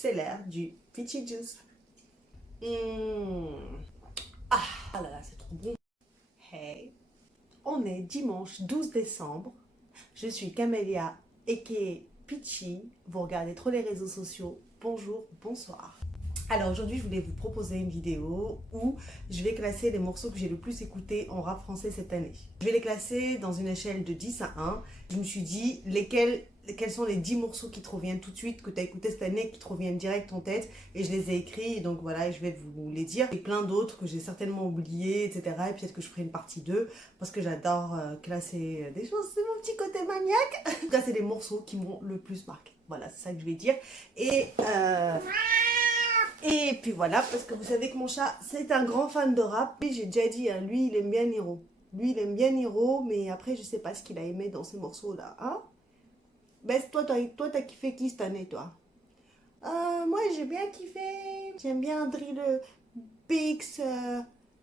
c'est l'heure du Peachy Juice. Ah là là, c'est trop bon. Hey, on est dimanche 12 décembre. Je suis Camélia, aka Peachy. Vous regardez trop les réseaux sociaux. Bonjour, bonsoir. Alors aujourd'hui, je voulais vous proposer une vidéo où je vais classer les morceaux que j'ai le plus écoutés en rap français cette année. Je vais les classer dans une échelle de 10 à 1. Je me suis dit quels sont les 10 morceaux qui te reviennent tout de suite, que tu as écouté cette année, qui te reviennent direct en tête. Et je les ai écrits, donc voilà, je vais vous les dire. Et plein d'autres que j'ai certainement oubliés, etc. Et peut-être que je ferai une partie 2, parce que j'adore classer des choses. C'est mon petit côté maniaque. En tout cas, c'est les morceaux qui m'ont le plus marqué. Voilà, c'est ça que je vais dire. Et puis voilà, parce que vous savez que mon chat, c'est un grand fan de rap. Et j'ai déjà dit, hein, lui, il aime bien Niro. Lui, il aime bien Niro, mais après, je sais pas ce qu'il a aimé dans ces morceaux-là. Hein? Ben, toi, t'as kiffé qui cette année, toi? Moi, j'ai bien kiffé. J'aime bien Drill, PX,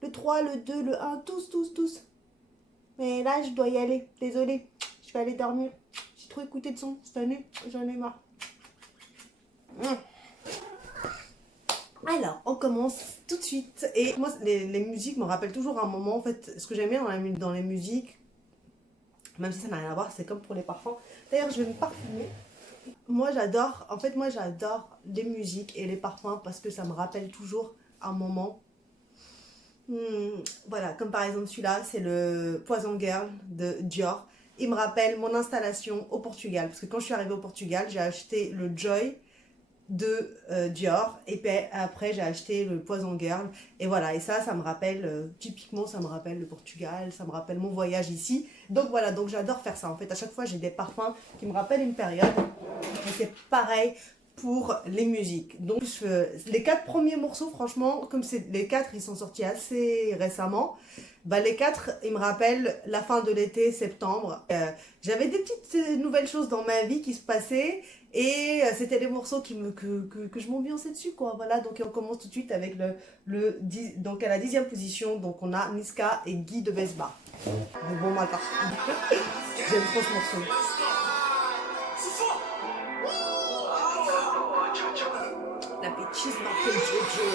le 3, le 2, le un, tous. Mais là, je dois y aller. Désolée. Je vais aller dormir. J'ai trop écouté de son cette année. J'en ai marre. Alors, on commence tout de suite. Et moi, les musiques me rappellent toujours un moment. En fait, ce que j'aime bien dans les musiques, même si ça n'a rien à voir, c'est comme pour les parfums. D'ailleurs, je vais me parfumer. Moi, j'adore les musiques et les parfums parce que ça me rappelle toujours un moment. Voilà, comme par exemple celui-là, c'est le Poison Girl de Dior. Il me rappelle mon installation au Portugal. Parce que quand je suis arrivée au Portugal, j'ai acheté le Joy de Dior, et puis après j'ai acheté le Poison Girl, et voilà, et ça me rappelle typiquement, ça me rappelle le Portugal, ça me rappelle mon voyage ici. Donc voilà, donc j'adore faire ça. En fait, à chaque fois j'ai des parfums qui me rappellent une période, et c'est pareil pour les musiques. Donc les 4 premiers morceaux, franchement, comme c'est les 4 ils sont sortis assez récemment, bah, les 4 ils me rappellent la fin de l'été, septembre. J'avais des petites nouvelles choses dans ma vie qui se passaient, et c'était des morceaux que je m'ambiançais dessus, quoi. Voilà, donc on commence tout de suite avec donc à la 10e position, donc on a Niska et Guy de Besbar. De bon matin. J'aime trop ce morceau. La bêtise m'appelle Jojo.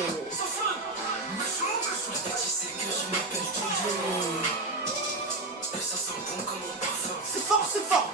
C'est fort, c'est fort.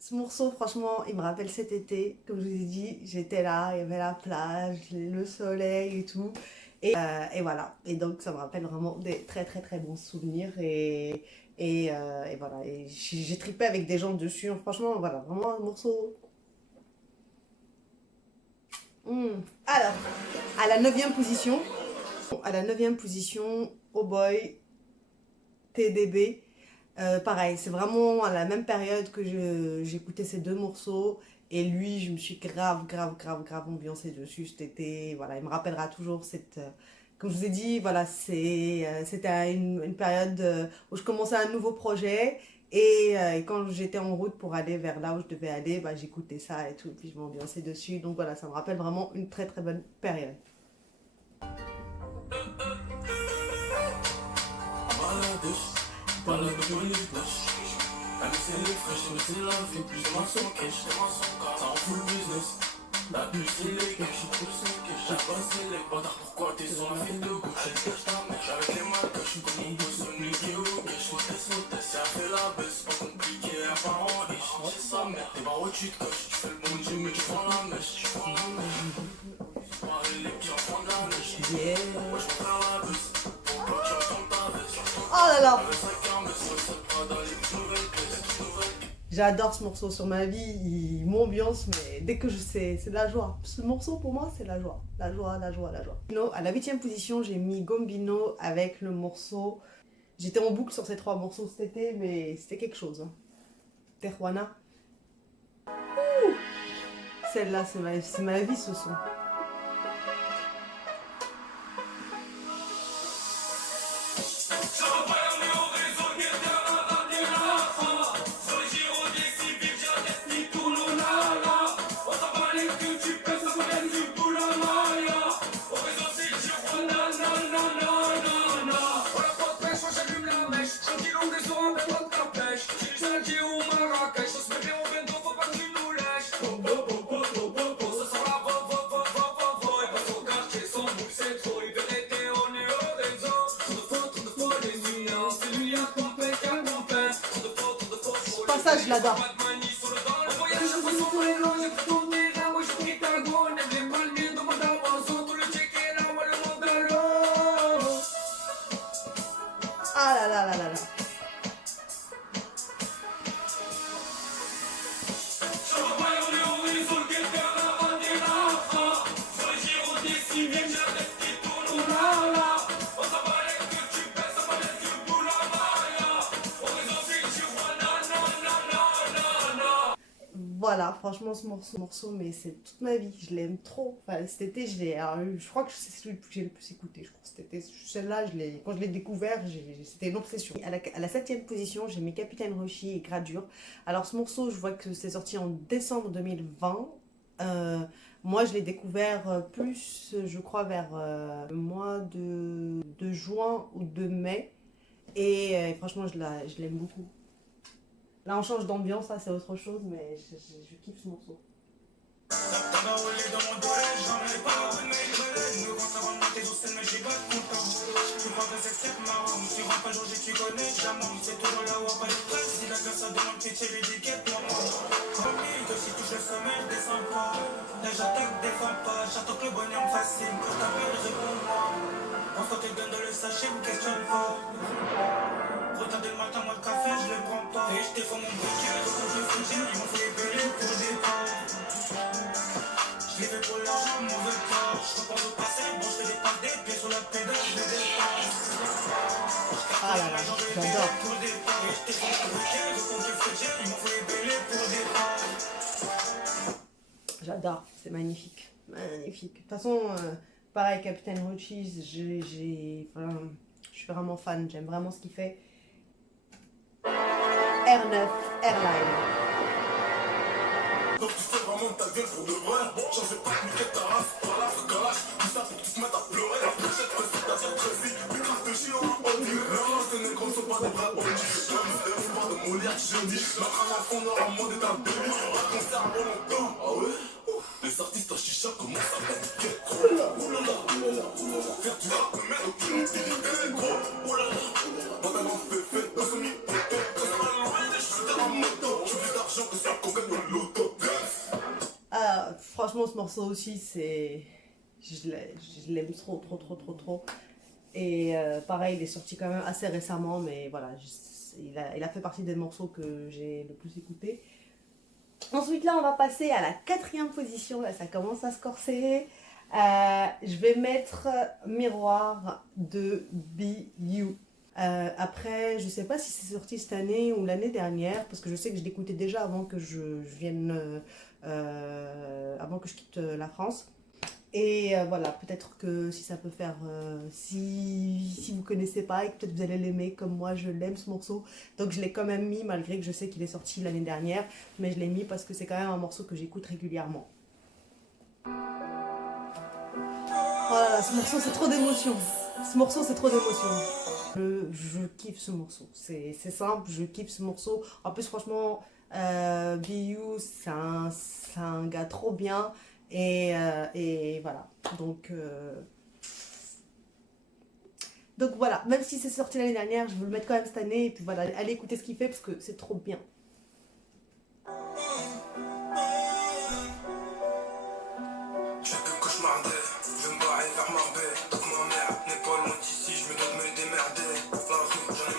Ce morceau, franchement, il me rappelle cet été. Comme je vous ai dit, j'étais là, il y avait la plage, le soleil et tout. Et voilà. Et donc, ça me rappelle vraiment des très bons souvenirs. Et voilà. Et j'ai trippé avec des gens dessus. Franchement, voilà, vraiment un morceau. Alors, à la 9e position. À la 9e position, Oh Boy, TDB. Pareil, c'est vraiment à la même période que j'écoutais ces deux morceaux. Et lui, je me suis grave ambiancée dessus cet été. Voilà, il me rappellera toujours cette. Comme je vous ai dit, voilà, c'était une période où je commençais un nouveau projet. Et quand j'étais en route pour aller vers là où je devais aller, bah, j'écoutais ça et tout. Et puis je m'ambiançais dessus. Donc voilà, ça me rappelle vraiment une très bonne période. Balade de business. La vie c'est les fraîches, mais c'est la vie. Plus de main sans cash, ça en fout le business. La puce c'est les cash, j'ai passé les bâtards. Pourquoi t'es sur la file de gauche? J'avais les marques, je suis comme mon boss, Sonic et ok. Sauté, ça fait la baisse, pas compliqué, un parent riche. C'est sa mère, t'es barreaux, tu te caches. Tu fais le bon Dieu, mais tu prends la mèche. Soirée, les petits enfants de la neige. Moi je prends la baisse, pour pas que tu entends ta veste. Oh là là! J'adore ce morceau sur ma vie, il m'ambiance, mais dès que je sais, c'est de la joie. Ce morceau pour moi, c'est la joie. La joie. À la 8e position, j'ai mis Gombino avec le morceau. J'étais en boucle sur ces 3 morceaux cet été, mais c'était quelque chose. Hein. Tejuana. Celle-là, c'est ma vie ce son. Ce passage, je l'adore. Ah là là là là là. Voilà, franchement, ce morceau, mais c'est toute ma vie, je l'aime trop. Enfin, cet été, je crois que c'est celui que j'ai le plus écouté. Je crois que cet été, celle-là, quand je l'ai découvert, c'était une obsession. À la 7e position, j'ai mis Capitaine Roshi et Gradure. Alors, ce morceau, je vois que c'est sorti en décembre 2020. Moi, je l'ai découvert plus, je crois, vers le mois de juin ou de mai. Et franchement, je l'aime beaucoup. Là, on change d'ambiance, là, c'est autre chose, mais je kiffe ce morceau. Regardez le matin, moi le café, je le prends pas. Et je défends mon briquet, je compte le frigidaire, ils m'ont fait bêler pour le départ. Je l'ai fait pour l'argent, mauvais pas. Je repense au passé, bon je fais des pas des pieds sur la pédale, je les dépasse. Ah là là, j'adore. Pour le départ, et je défends mon briquet, je compte le frigidaire, ils m'ont fait bêler pour le départ. J'adore, c'est magnifique. Magnifique. De toute façon, pareil, Capitaine Roachis, je suis vraiment fan, j'aime vraiment ce qu'il fait. R9, Airline. Donc tu fais vraiment ta gueule pour de vrai. J'en fais pas niquer ta race, par là, faut galache. Tout ça pour que tu te mettes à pleurer. La pochette, c'est ta vie précis. Mes grâces de chien, on dirait. Non, ces négros sont pas des vrais OG. Même si c'est pas de Molière, je dis. La crâne en fond dans la mode est un baby. Pas de concert avant longtemps. Ah ouais? Les artistes à chicha commencent à paniquer. Oulala, oulala, oulala. Faire du rap, mais aucune utilité. Gros, oulala. Maintenant, fait, dans ce mi-poteau. Quand ça va loin, je suis dans la moto. J'ai plus d'argent que ça qu'on gagne au loto. Ah, franchement, ce morceau aussi, je l'aime trop, trop, trop, trop, trop. Et pareil, il est sorti quand même assez récemment, mais voilà, il a fait partie des morceaux que j'ai le plus écouté. Ensuite, là, on va passer à la 4e position. Là, ça commence à se corser. Je vais mettre Miroir de Be You. Après, je sais pas si c'est sorti cette année ou l'année dernière, parce que je sais que je l'écoutais déjà avant que je quitte la France. Et voilà, peut-être que si ça peut faire, si vous connaissez pas et que peut-être vous allez l'aimer comme moi, je l'aime ce morceau. Donc je l'ai quand même mis, malgré que je sais qu'il est sorti l'année dernière, mais je l'ai mis parce que c'est quand même un morceau que j'écoute régulièrement. Oh là là, ce morceau c'est trop d'émotion. Ce morceau c'est trop d'émotion. Je kiffe ce morceau. C'est simple, je kiffe ce morceau. En plus, franchement, Be You, c'est un gars trop bien. Et voilà. Donc voilà, même si c'est sorti l'année dernière, je veux le mettre quand même cette année. Et puis voilà, allez écouter ce qu'il fait parce que c'est trop bien. J'ai que cauchemardé, je me barrer vers Marbella. Donc ma mère n'est pas loin d'ici, je me dois de me démerder. La rue, j'en ai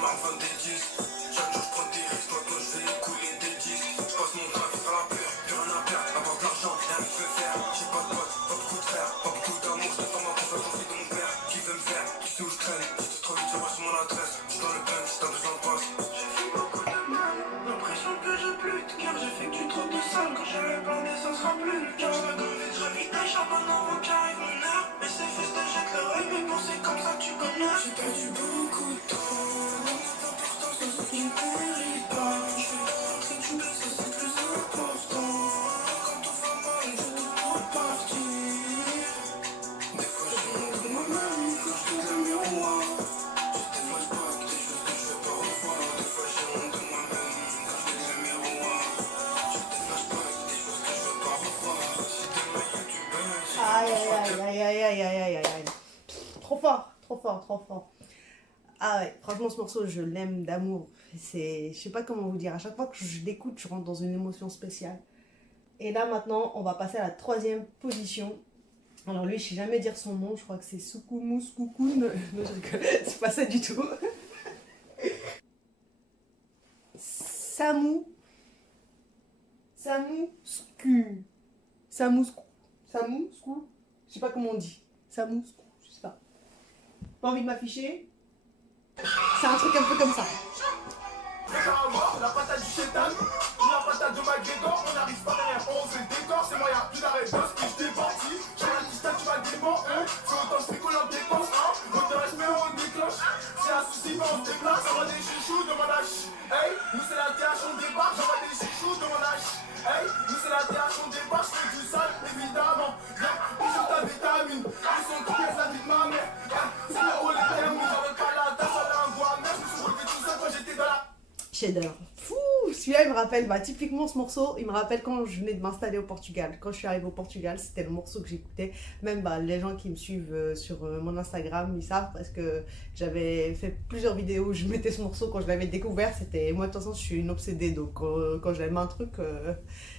marre de vendre des disques. Chaque jour je prends des risques, maintenant je vais écouler des disques. Je passe mon temps à faire la pure, plus rien à perdre. Avoir de l'argent, rien ne peut faire. J'ai pas de potes, pas beaucoup de frères, pas beaucoup d'amour. Je défends ma confiance en de mon père. Qui veut me faire, tu sais où je traîne. Si tu te trouves, tu vois sur mon adresse. Je suis dans le pain, si t'as besoin de passe. J'ai fait beaucoup de mal, l'impression que je lutte. Car j'ai fait que du trop de sale. Quand j'ai le plan des ça sera plus le cas. Je la gravite, je vis un charbon avant qu'arrive mon heure. Mais c'est fils de jette le rêve, mais bon c'est comme ça tu connais. J'ai perdu trop fort, trop fort. Ah ouais, franchement ce morceau je l'aime d'amour. Je sais pas comment vous dire, à chaque fois que je l'écoute je rentre dans une émotion spéciale. Et là maintenant on va passer à la troisième position. Alors lui je sais jamais dire son nom, je crois que c'est Sukumu Skukun. Non, c'est pas ça du tout. Samu Sku. Samu Sku. Je sais pas comment on dit. Samu Sku, je sais pas. Pas envie de m'afficher. C'est un truc un peu comme ça. La patate du chétan, la patate de McGregor, on n'arrive pas derrière, on fait le décor, c'est moi, y'a plus d'arrêt, boss, puis je départi, j'ai la liste, tu vas démon, fais autant de fric, on dépense, on te respect, on déclenche, c'est un souci, mais on se déplace, j'envoie des chouchous de mon âge, hey, nous c'est la TH, on débarque, j'envoie des chouchous de mon âge, hey, nous c'est la TH, on débarque, je fais du sale, évidemment, viens, on joue ta vitamine, ils sont tous la vie de ma mère, c'est le haut les termes, j'avais pas la tasse, j'avais un bois, mais je me suis relevé tout seul quand j'étais dans la... Chef-d'œuvre. Fou, celui-là il me rappelle, typiquement ce morceau, il me rappelle quand je venais de m'installer au Portugal. Quand je suis arrivée au Portugal, c'était le morceau que j'écoutais. Même les gens qui me suivent sur mon Instagram, ils savent parce que j'avais fait plusieurs vidéos où je mettais ce morceau quand je l'avais découvert. C'était moi de toute façon je suis une obsédée, donc quand j'aime un truc,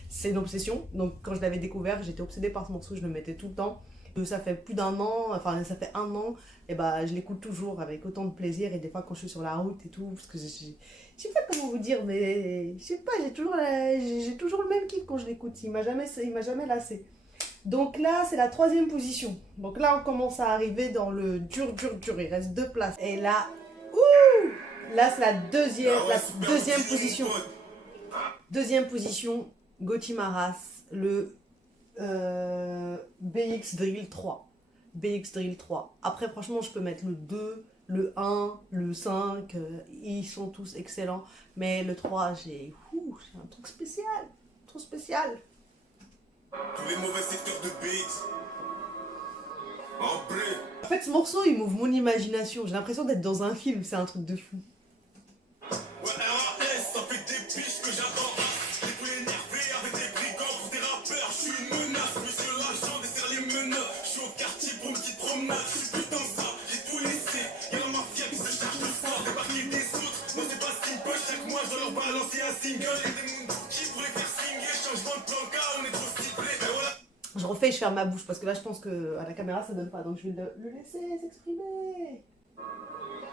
c'est une obsession. Donc quand je l'avais découvert, j'étais obsédée par ce morceau, je le mettais tout le temps. Ça fait plus d'un an, enfin ça fait un an, et je l'écoute toujours avec autant de plaisir. Et des fois quand je suis sur la route et tout, parce que je sais pas comment vous dire, mais je sais pas, j'ai toujours le même kiff quand je l'écoute, il m'a jamais lassé. Donc là c'est la troisième position. Donc là on commence à arriver dans le dur, il reste 2 places. Et là, là c'est la deuxième position. Deuxième position, Gotti Maras, le BX Drill 3. BX Drill 3. Après, franchement, je peux mettre le 2, le 1, le 5. Ils sont tous excellents. Mais le 3, j'ai un truc spécial. Trop spécial. Tous les mauvais secteurs de BX. En bleu. En fait, ce morceau, il m'ouvre mon imagination. J'ai l'impression d'être dans un film. C'est un truc de fou. Ouais, RAS, ça fait des piches que j'attends. Des coups énervés avec des brigands pour des rappeurs. Je suis une menace, monsieur l'agent dessert les meneurs. Je suis au quartier pour une petite promenade. Je suis putain ça, j'ai tout laissé. Y'a la mafia qui se charge de ça. Débarquer des autres, moi c'est pas simple. Chaque mois je dois leur balancer un single. Et des Moondookie pour les faire signer. Changement de plan K, on est trop ciblés. Et voilà. Je refais, je ferme ma bouche parce que là, je pense que à la caméra, ça donne pas. Donc, je vais le laisser s'exprimer.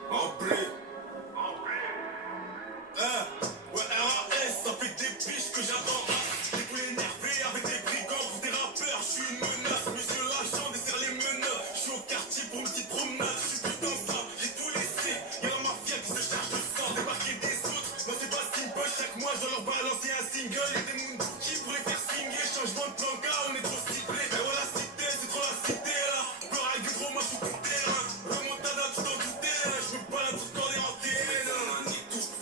En bleu. Ouais, RAS, ça fait des piches que j'attends. Des coups énervés avec des brigands pour des rappeurs. Je suis une menace, monsieur l'agent dessert les meneurs. Je suis au quartier pour une petite promenade. Je suis putain ça, j'ai tout laissé. Y'a la mafia qui se charge de ça. Débarquer des autres, moi c'est pas simple. Chaque mois je dois leur balancer un single. Et des Moondookie pour les faire signer. Changement de plan K, on est trop ciblés. Mais voilà, cité, c'est trop la cité là. Peur avec du gros, moi je suis tout terrain. Remontada, tu t'en doutais. Je me balade tout le temps des antennes.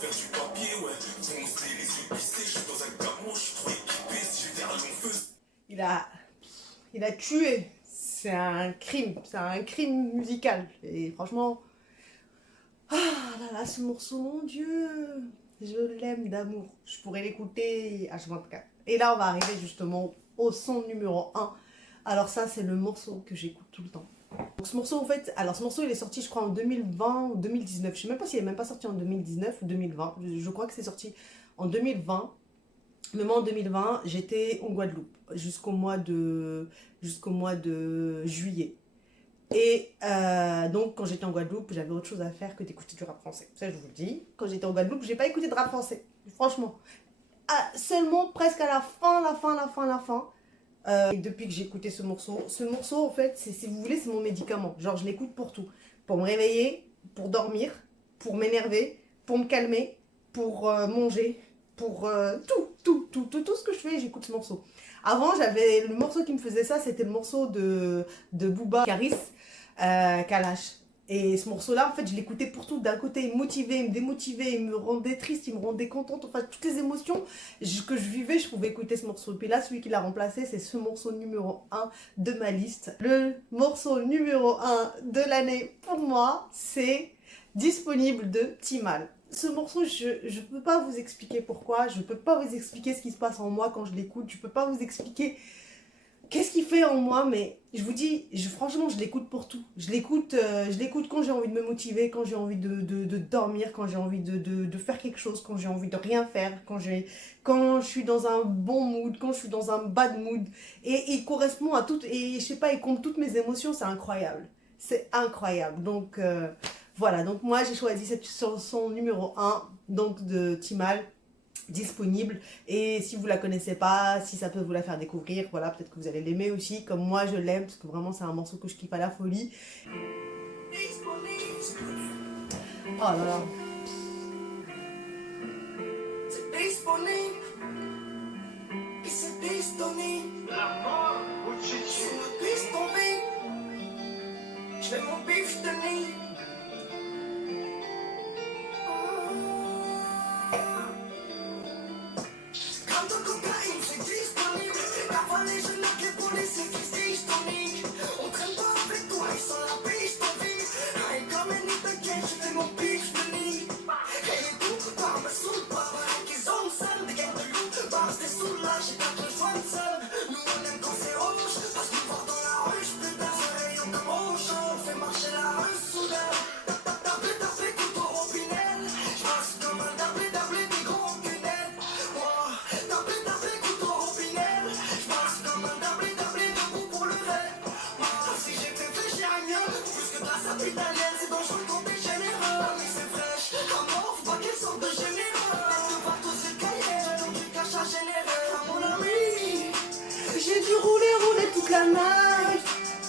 Faire du papier, ouais. Foncer les yeux plissés. Je suis dans un camo, je suis trop équipé. Si je vais vers l'enfeu. Il a tué. C'est un crime musical. Et franchement, ah là là, ce morceau, mon Dieu, je l'aime d'amour. Je pourrais l'écouter H24. Et là, on va arriver justement au son numéro 1. Alors ça, c'est le morceau que j'écoute tout le temps. Donc ce morceau, en fait, ce morceau, il est sorti, je crois, en 2020 ou 2019. Je sais même pas s'il est même pas sorti en 2019 ou 2020. Je crois que c'est sorti en 2020. Mais moi, en 2020, j'étais en Guadeloupe jusqu'au mois de juillet. Et donc, quand j'étais en Guadeloupe, j'avais autre chose à faire que d'écouter du rap français. Ça, je vous le dis. Quand j'étais en Guadeloupe, j'ai pas écouté de rap français. Franchement. Seulement presque à la fin. Et depuis que j'ai écouté ce morceau, en fait, si vous voulez, c'est mon médicament. Genre, je l'écoute pour tout. Pour me réveiller, pour dormir, pour m'énerver, pour me calmer, pour manger, pour tout ce que je fais, j'écoute ce morceau. Avant, j'avais le morceau qui me faisait ça, c'était le morceau de Booba, Caris, Kalash. Et ce morceau-là, en fait, je l'écoutais pour tout. D'un côté, il me motivait, il me démotivait, il me rendait triste, il me rendait contente. Enfin, toutes les émotions que je vivais, je pouvais écouter ce morceau. Puis là, celui qui l'a remplacé, c'est ce morceau numéro 1 de ma liste. Le morceau numéro 1 de l'année, pour moi, c'est Disponible de Timal. Ce morceau, je ne peux pas vous expliquer pourquoi. Je ne peux pas vous expliquer ce qui se passe en moi quand je l'écoute. Je ne peux pas vous expliquer qu'est-ce qu'il fait en moi? Mais je vous dis, franchement, je l'écoute pour tout. Je l'écoute quand j'ai envie de me motiver, quand j'ai envie de dormir, quand j'ai envie de faire quelque chose, quand j'ai envie de rien faire, quand je suis dans un bon mood, quand je suis dans un bad mood. Et il correspond à toutes, et je sais pas, il compte toutes mes émotions, c'est incroyable. C'est incroyable. Donc, voilà. Donc, moi, j'ai choisi cette chanson numéro 1, donc de Timal, disponible. Et si vous la connaissez pas, si ça peut vous la faire découvrir, voilà, peut-être que vous allez l'aimer aussi, comme moi je l'aime, parce que vraiment c'est un morceau que je kiffe à la folie. Oh là là. C'est disponible. Et c'est disponible. La mort, je suis ma piste tombée. Je fais mon bif, je te nie. J'ai dû rouler toute la night.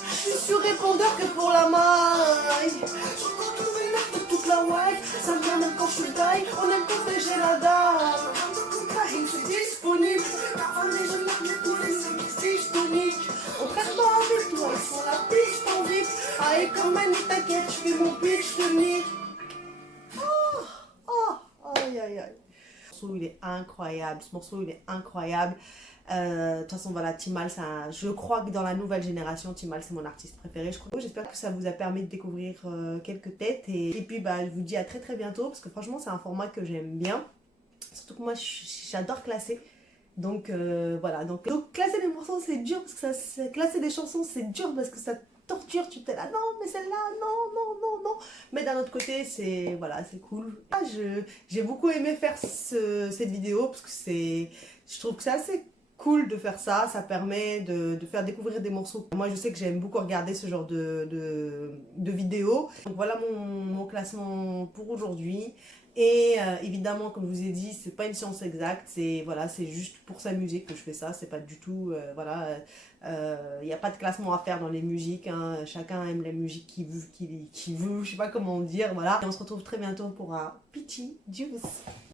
Je suis sur répondeur que pour la maille. Je compte tout vénère de toute la white. Ça me vient même quand je suis taille. On aime protéger la dame. Comme de cocaïne, c'est disponible. Avant les jeunes mecs, tous les séquistes toniques. On traite pas avec toi, ils sont la piste en vite. Aïe, comme Annie, t'inquiète, je fais mon pitch tonique. Aïe, aïe, aïe. Ce morceau, il est incroyable. Ce morceau, il est incroyable. De toute façon, voilà, Timal, je crois que dans la nouvelle génération, Timal, c'est mon artiste préféré. J'espère que ça vous a permis de découvrir quelques têtes. Et puis, bah, je vous dis à très très bientôt, parce que franchement, c'est un format que j'aime bien. Surtout que moi, j'adore classer. Donc, voilà. Donc, classer les morceaux, c'est dur, parce que classer des chansons, c'est dur, parce que ça torture. Tu t'es là, non, mais celle-là, non, non, non, non. Mais d'un autre côté, c'est voilà, c'est cool. J'ai beaucoup aimé faire cette vidéo, parce que je trouve que c'est assez cool de faire ça, ça permet de faire découvrir des morceaux. Moi je sais que j'aime beaucoup regarder ce genre de vidéos. Donc voilà mon classement pour aujourd'hui. Et évidemment, comme je vous ai dit, c'est pas une science exacte, c'est voilà, c'est juste pour s'amuser que je fais ça, c'est pas du tout, voilà, il n'y a pas de classement à faire dans les musiques, hein. Chacun aime la musique qu'il veut, je sais pas comment dire, voilà. Et on se retrouve très bientôt pour un Peachy Juice.